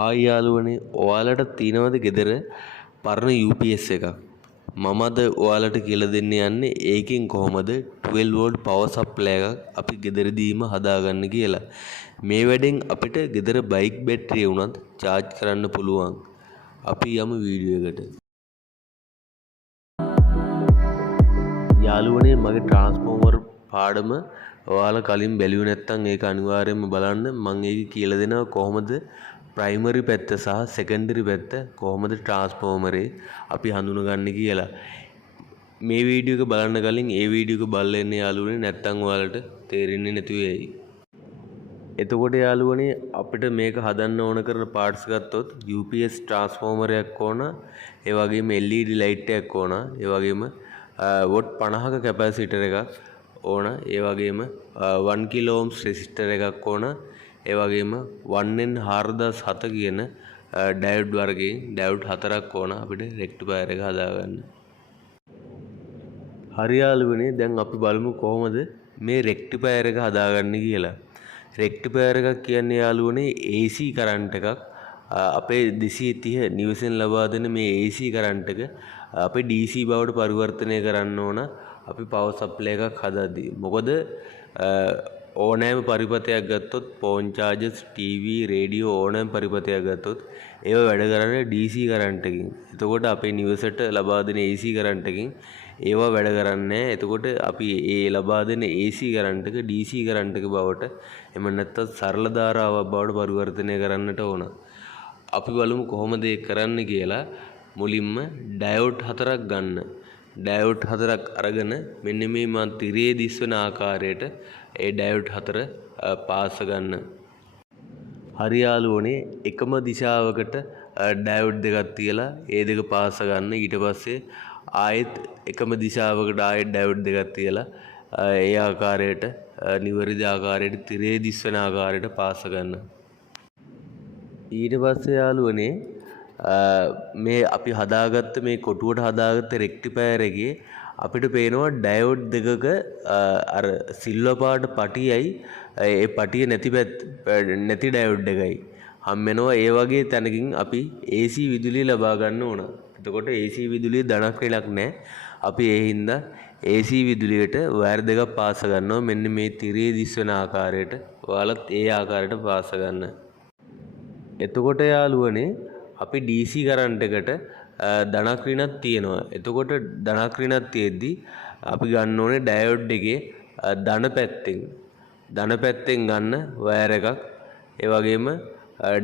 Hi යාළුවනේ, ඔයාලට තියෙනවද ගෙදර පරණ UPS එකක්? මම අද ඔයාලට කියලා දෙන්න යන්නේ ඒකෙන් කොහොමද 12 volt power supply එකක් අපි ගෙදරදීම හදාගන්න කියලා. මේ වැඩෙන් අපිට ගෙදර බයික් බැටරිය උනත් charge කරන්න පුළුවන්. අපි යමු වීඩියෝ එකට. යාළුවනේ, මගේ ට්‍රාන්ස්ෆෝමර් පාඩම ඔයාලා කලින් බැලුවේ නැත්නම් ඒක අනිවාර්යයෙන්ම බලන්න. මම ඒක කියලා දෙනවා කොහොමද ප්‍රයිමරි පැත්ත සහ සෙකන්ඩරි පැත්ත කොහොමද ට්‍රාන්ස්ෆෝමරේ අපි හඳුනගන්නේ කියලා. මේ වීඩියෝ එක බලන්න කලින් ඒ වීඩියෝ එක බලලා ඉන්න යාළුවනේ, නැත්නම් ඔයාලට තේරෙන්නේ නැති වෙයි. එතකොට යාළුවනේ, අපිට මේක හදන්න ඕන කරන පාර්ට්ස් ගත්තොත් UPS ට්‍රාන්ස්ෆෝමර් එකක් ඕන, ඒ වගේම LED ලයිට් එකක් ඕන, ඒ වගේම වොට් 50ක කැපැසිටර් එකක් ඕන, ඒ වගේම 1 කිලෝ ඕම්ස් රෙසිස්ටර් එකක් ඕන, ඒ වගේම 1N4007 කියන ඩයෝඩ් වර්ගයේ ඩයෝඩ් 4ක් ඕන අපිට රෙක්ටිෆයර් එක හදාගන්න. හරි යාළුවනේ, දැන් අපි බලමු කොහොමද මේ රෙක්ටිෆයර් එක හදාගන්නේ කියලා. රෙක්ටිෆයර් එකක් කියන්නේ යාළුවනේ AC කරන්ට් එකක්. අපේ 230 නිවසෙන් ලබා දෙන මේ AC කරන්ට් එක අපේ DC බවට පරිවර්තනය කරන්න ඕන අපි පවර් සප්ලයි එකක් හදද්දී. මොකද ඕනෑම පරිපථයක් ගත්තොත්, ෆෝන් චාර්ජර්ස්, TV, රේඩියෝ ඕනෑම පරිපථයක් ගත්තොත් ඒව වැඩ කරන්නේ DC කරන්ට් එකකින්. එතකොට අපේ නිවසට ලබා දෙන AC කරන්ට් එකකින් ඒවා වැඩ කරන්නේ නැහැ. එතකොට අපි ඒ ලබා දෙන AC කරන්ට් එක DC කරන්ට් එක බවට, එම නැත්නම් සරල ධාරාවක් බවට පරිවර්තනය කරන්නට ඕන. අපි බලමු කොහොමද ඒක කරන්න කියලා. මුලින්ම ඩයෝඩ් 4ක් ගන්න. ඩයෝඩ් 4ක් අරගෙන මෙන්න මේ මන් තිරේ දිස්වන ආකාරයට ඒ ඩයෝඩ් 4 පාස ගන්න. හරි යාළුවනේ, එකම දිශාවකට ඩයෝඩ් දෙකක් තියලා ඒ දෙක පාස ගන්න. ඊට පස්සේ ආයෙත් එකම දිශාවකට ආයෙත් ඩයෝඩ් දෙකක් තියලා ඒ ආකාරයට නිවැරදි ආකාරයට තිරේ දිස්වන ආකාරයට පාස ගන්න. ඊට පස්සේ යාළුවනේ, මේ අපි හදාගත්ත මේ කොටුවට හදාගත්ත රෙක්ටිෆයර් එකේ අපිට පේනවා ඩයෝඩ් දෙකක අර සිල්වර් පාට පටියයි ඒ පටිය නැති ඩයෝඩ් එකයි හම් වෙනවා. ඒ වගේ තැනකින් අපි AC විදුලිය ලබා ගන්න ඕන. එතකොට AC විදුලිය ධනක් රිලක් නැහැ. අපි ඒ හින්දා AC විදුලියට වයර් දෙකක් පාස ගන්නවා. මෙන්න මේ තිරේ දිස්වන ආකාරයට ඔයාලත් ඒ ආකාරයට පාස ගන්න. එතකොට යාළුවනේ, අපි DC කරන්ට් එකට ධනක් ඍණක් තියෙනවා. එතකොට ධනක් ඍණක් තියෙද්දි අපි ගන්න ඕනේ ඩයෝඩ් එකේ ධන පැත්තෙන් ගන්න වයර් එකක්. ඒ වගේම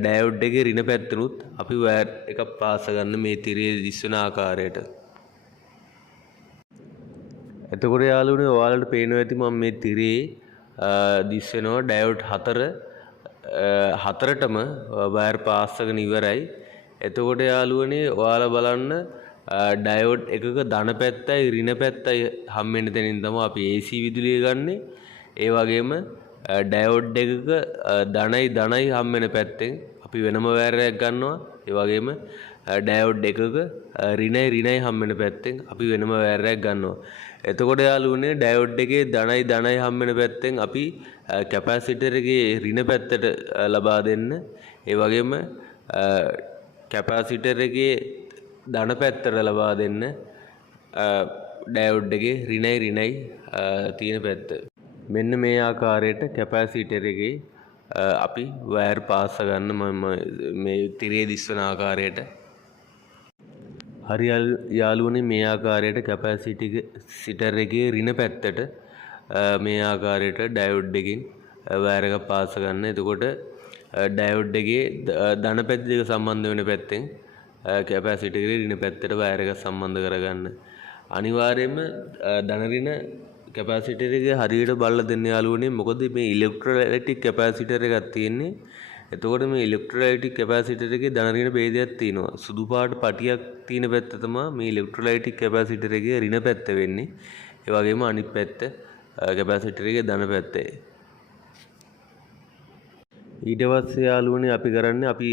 ඩයෝඩ් එකේ ඍණ පැත්තෙනුත් අපි වයර් එකක් පාස ගන්න මේ තිරේ දිස්වන ආකාරයට. එතකොට යාළුවනේ, ඔයාලට පේනවා ඇති මම මේ තිරේ දිස්වනවා ඩයෝඩ් 4ටම වයර් පාස් කරගෙන ඉවරයි. එතකොට යාළුවනේ, ඔයාලා බලන්න ඩයෝඩ් එකක ධන පැත්තයි ඍණ පැත්තයි හම් වෙන තැනින් තමයි අපි AC විදුලිය ගන්නෙ. ඒ වගේම ඩයෝඩ් එකක ධනයි හම් වෙන පැත්තෙන් අපි වෙනම වයර් එකක් ගන්නවා. ඒ වගේම ඩයෝඩ් එකක ඍණයි හම් වෙන පැත්තෙන් අපි වෙනම වයර් එකක් ගන්නවා. එතකොට යාළුවනේ, ඩයෝඩ් එකේ ධනයි හම් වෙන පැත්තෙන් අපි කැපැසිටර් එකේ ඍණ පැත්තට ලබා දෙන්න. ඒ වගේම කැපැසිටර් එකේ ධන පැත්තට ලබා දෙන්න ඩයෝඩ් එකේ ඍණයි තියෙන පැත්ත. මෙන්න මේ ආකාරයට කැපැසිටර් එකේ අපි වයර් පාස ගන්න මේ තිරේ දිස්වන ආකාරයට. හරි යාළුවනේ, මේ ආකාරයට කැපැසිටර් එකේ ඍණ පැත්තට මේ ආකාරයට ඩයෝඩ් එකකින් වයර් එක පාස ගන්න. එතකොට ඩයෝඩ් එකේ ධන පැත්ත දෙක සම්බන්ධ වෙන පැත්තෙන් කැපැසිටර් එකේ ඍණ පැත්තට වයර් එක සම්බන්ධ කරගන්න. අනිවාර්යයෙන්ම ධන ඍණ කැපැසිටර් එක හරියට බලලා දෙන්න යාළුවනේ. මොකද මේ ඉලෙක්ට්‍රොලයිටික් කැපැසිටර් එකක් තියෙන්නේ. එතකොට මේ ඉලෙක්ට්‍රොලයිටික් කැපැසිටර් එකේ ධන ඍණ ભેදයක් තියෙනවා. සුදු පාට පටියක් තියෙන පැත්ත තමයි මේ ඉලෙක්ට්‍රොලයිටික් කැපැසිටර් එකේ ඍණ පැත්ත වෙන්නේ. ඒ වගේම අනිත් පැත්ත කැපැසිටර් එකේ ධන පැත්තයි. ඊට පස්සේ යාළුවනේ, අපි කරන්නේ අපි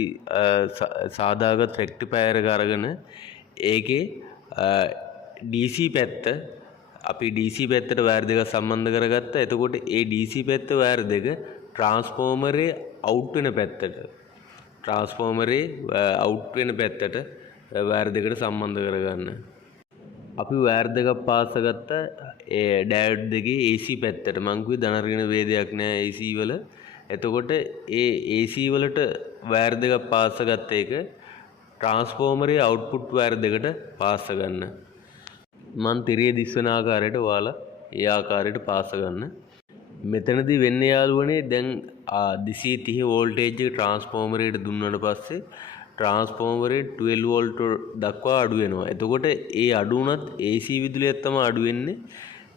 සාදාගත් රෙක්ටිෆයර් එක අරගෙන ඒකේ DC පැත්ත අපි DC පැත්තට වයර් දෙක සම්බන්ධ කරගත්තා. එතකොට ඒ DC පැත්ත වයර් දෙක ට්‍රාන්ස්ෆෝමරේ අවුට් වෙන පැත්තට ට්‍රාන්ස්ෆෝමරේ අවුට් වෙන පැත්තට වයර් දෙකට සම්බන්ධ කරගන්න. අපි වයර් දෙකක් පාස ගත්ත ඒ ඩයෝඩ් දෙකේ AC පැත්තට. මං කිව්වේ ධනර්ගන වේදයක් නෑ AC වල. එතකොට ඒ AC වලට වයර් දෙකක් පාස ගත්ත එක ට්‍රාන්ස්ෆෝමරේ අවුට්පුට් වයර් දෙකට පාස ගන්න. මං තිරේ දිස්වන ආකාරයට ඔයාලා ඒ ආකාරයට පාස ගන්න. මෙතනදී වෙන්නේ යාළුවනේ දැන් 230 වෝල්ටේජ් එක ට්‍රාන්ස්ෆෝමරේට දුන්නාට පස්සේ ට්‍රාන්ස්ෆෝමරේ 12 වෝල්ට් දක්වා අඩු වෙනවා. එතකොට ඒ අඩු වුණත් AC විදුලියක් තමයි අඩු වෙන්නේ.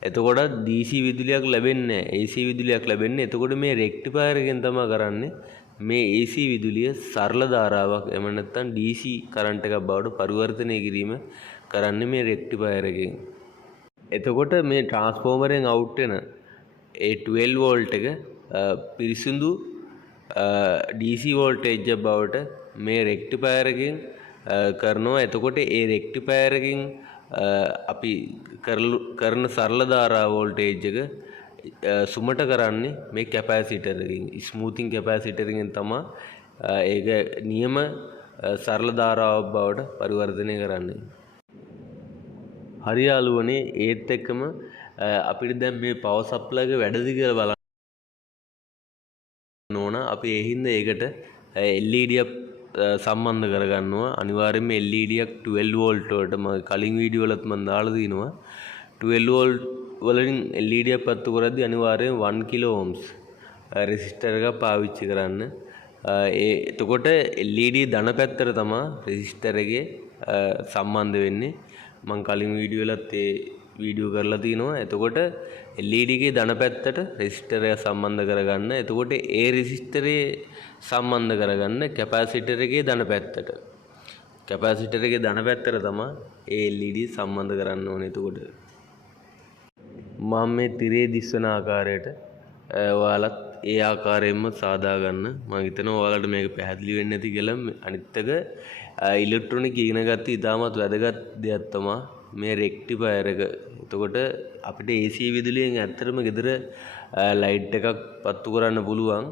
එතකොට DC විදුලියක් ලැබෙන්නේ නැහැ. AC විදුලියක් ලැබෙන්නේ. එතකොට මේ රෙක්ටිෆයර් එකෙන් තමයි කරන්නේ මේ AC විදුලිය සරල ධාරාවක් එම නැත්නම් DC කරන්ට් එකක් බවට පරිවර්තනය කිරීම කරන්නේ මේ රෙක්ටිෆයර් එකෙන්. එතකොට මේ ට්‍රාන්ස්ෆෝමරෙන් අවුට් වෙන ඒ 12 වෝල්ට් එක පිරිසිදු DC වෝල්ටේජ් එක බවට මේ රෙක්ටිෆයර් එකෙන් කරනවා. එතකොට ඒ රෙක්ටිෆයර් එකෙන් අපි කරන සරල ධාරා වෝල්ටේජ් එක සුමට කරන්නේ මේ කැපැසිටර් එකෙන්. ස්මූතින් කැපැසිටර් එකෙන් තමයි ඒක නියම සරල ධාරාවක් බවට පරිවර්තනය කරන්නේ. හරි යාළුවනේ ඒත් එක්කම අපිට දැන් මේ පවර් සප්ලයි එක වැඩද කියලා බලන්න ඕන. අපි ඒ හින්දා ඒකට LED එක සම්බන්ධ කරගන්නවා. අනිවාර්යයෙන්ම LED එක 12 වෝල්ට් වලට මම කලින් වීඩියෝ වලත් මම දාලා දිනවා. 12 වෝල්ට් වලින් LED එක පත්තු කරද්දී අනිවාර්යයෙන් 1 කිලෝ ඕම්ස් රෙසිස්ටර් එකක් පාවිච්චි කරන්න. එතකොට LED ධන පැත්තට තමයි රෙසිස්ටර් එකේ සම්බන්ධ වෙන්නේ. මම කලින් වීඩියෝ වලත් ඒ වීඩියෝ කරලා තිනවා. එතකොට LED එකේ ධන පැත්තට රෙසිස්ටර් එක සම්බන්ධ කරගන්න. එතකොට ඒ රෙසිස්ටරේ සම්බන්ධ කරගන්න කැපැසිටර් එකේ ධන පැත්තට. කැපැසිටර් එකේ ධන පැත්තට තමයි ඒ LED සම්බන්ධ කරන්න ඕනේ. එතකොට මම මේ තිරේ දිස්වන ආකාරයට ඔයාලත් ඒ ආකාරයෙන්ම සාදා ගන්න. මම හිතනවා ඔයාලට මේක පැහැදිලි වෙන්නේ නැති කියලා. අනිත් එක ඉලෙක්ට්‍රොනික ඉගෙන ගත්ත ඉතාමත් වැදගත් දෙයක් තමයි මේ රෙක්ටිෆයර් එක. එතකොට අපිට AC විදුලියෙන් ඇත්තටම ගෙදර ලයිට් එකක් පත්තු කරන්න පුළුවන්,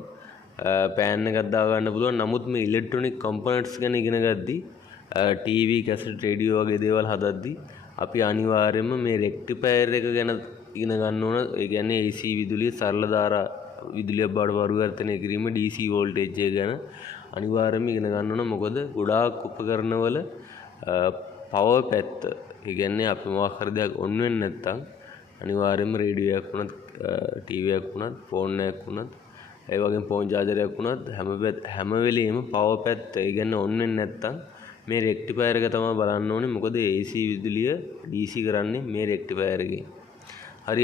පෑන් එකක් දාගන්න පුළුවන්. නමුත් මේ ඉලෙක්ට්‍රොනික කම්පොනන්ට්ස් ගැන ඉගෙන ගද්දී TV, කැසට්, රේඩියෝ වගේ දේවල් හදද්දී අපි අනිවාර්යයෙන්ම මේ රෙක්ටිෆයර් එක ගැන ඉගෙන ගන්න ඕන. ඒ කියන්නේ AC විදුලිය සරල ධාරා විදුලියක් බවට පරිවර්තනය කිරීම DC වෝල්ටේජ් එක ගැන අනිවාර්යයෙන්ම ඉගෙන ගන්න ඕන. මොකද ගොඩාක් උපකරණවල පවර් පැත්ත, ඒ කියන්නේ අපි මොකක් හරි දෙයක් ඔන් වෙන්නේ නැත්නම් අනිවාර්යයෙන්ම රේඩියෝ එකක් වුණත්, TV එකක් වුණත්, ෆෝන් එකක් වුණත්, ඒ වගේම ෆෝන් චාර්ජර් එකක් වුණත් හැම වෙලෙම පවර් පැත්ත, ඒ කියන්නේ ඔන් වෙන්නේ නැත්නම් මේ රෙක්ටිෆයර් එක තමයි බලන්න ඕනේ. මොකද AC විදුලිය DC කරන්නේ මේ රෙක්ටිෆයර් එකෙන්. හරි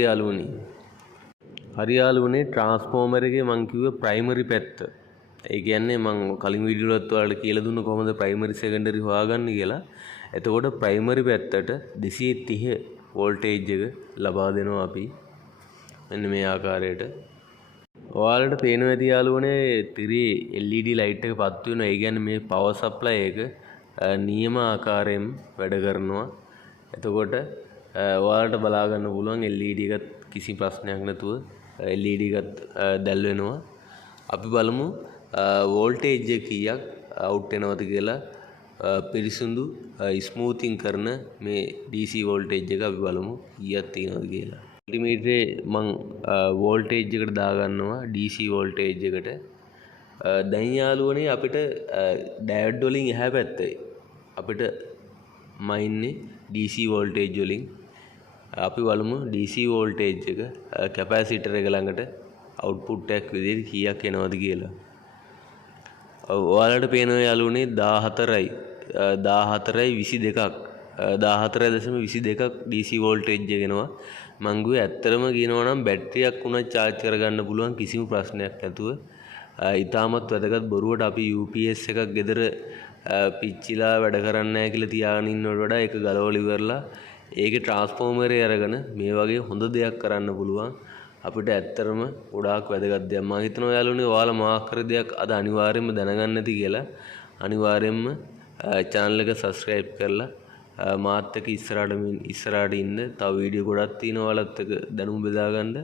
යාළුවනේ ට්‍රාන්ස්ෆෝමර් එකේ මම කිව්වේ ප්‍රයිමරි පැත්ත. ඒ කියන්නේ මම කලින් වීඩියෝ වලත් ඔයාලට කියලා දුන්න කොහොමද ප්‍රයිමරි සෙකන්ඩරි හොයාගන්නේ කියලා. එතකොට ප්‍රයිමරි පැත්තට 230 වෝල්ටේජ් එක ලබා දෙනවා අපි. මෙන්න මේ ආකාරයට. ඔයාලට පේනවා ඇති යාළුවනේ තිරේ LED ලයිට් එක පත්තු වෙනවා. ඒ කියන්නේ මේ පවර් සප්ලයි එක නියම ආකාරයෙන් වැඩ කරනවා. එතකොට ඔයාලට බලා ගන්න පුළුවන් LED එකත් කිසි ප්‍රශ්නයක් නැතුව LED එකත් දැල් වෙනවා. අපි බලමු වෝල්ටේජ් එක කීයක් අවුට් වෙනවද කියලා. පිරිසුදු ස්මූතින් කරන මේ DC වෝල්ටේජ් එක අපි බලමු කීයක් තියෙනවද කියලා. මල්ටිමීටරේ මං වෝල්ටේජ් එකට දාගන්නවා DC වෝල්ටේජ් එකට. දැන් යාළුවනේ අපිට ඩයෝඩ් වලින් එහා පැත්තේ අපිට මයින්නේ DC වෝල්ටේජ් වලින්. අපි බලමු DC වෝල්ටේජ් එක කැපැසිටර් එක ළඟට අවුට්පුට් එකක් විදිහට කීයක් එනවද කියලා. ඔයාලට පේනවා යාළුවනේ 14.22ක් 14.22ක් DC වෝල්ටේජ් එක එනවා. මං ගුවේ ඇත්තටම කියනවා නම් බැටරියක් උනත් charge කරගන්න පුළුවන් කිසිම ප්‍රශ්නයක් නැතුව. ඊටමත් වැදගත් බොරුවට අපි UPS එකක් ගෙදර පිච්චිලා වැඩ කරන්නේ නැහැ කියලා තියාගෙන ඉන්නවට වඩා ඒක ගලවලා ඉවරලා ඒකේ ට්‍රාන්ස්ෆෝමරේ අරගෙන මේ වගේ හොඳ දෙයක් කරන්න පුළුවන්. අපිට ඇත්තටම ගොඩාක් වැදගත් දෙයක්. මම හිතනවා යාළුවනේ ඔයාලා මොකක් හරි දෙයක් අද අනිවාර්යයෙන්ම දැනගන්න ඇති කියලා. අනිවාර්යයෙන්ම channel එක subscribe කරලා මාත් එක්ක ඉස්සරහට ඉන්න. තව වීඩියෝ ගොඩක් තියෙනවා ඔයාලත් එක්ක දැනුම් බෙදා ගන්න.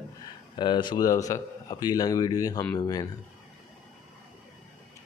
සුබ දවසක්. අපි ඊළඟ වීඩියෝ එකෙන් හම්බෙමු.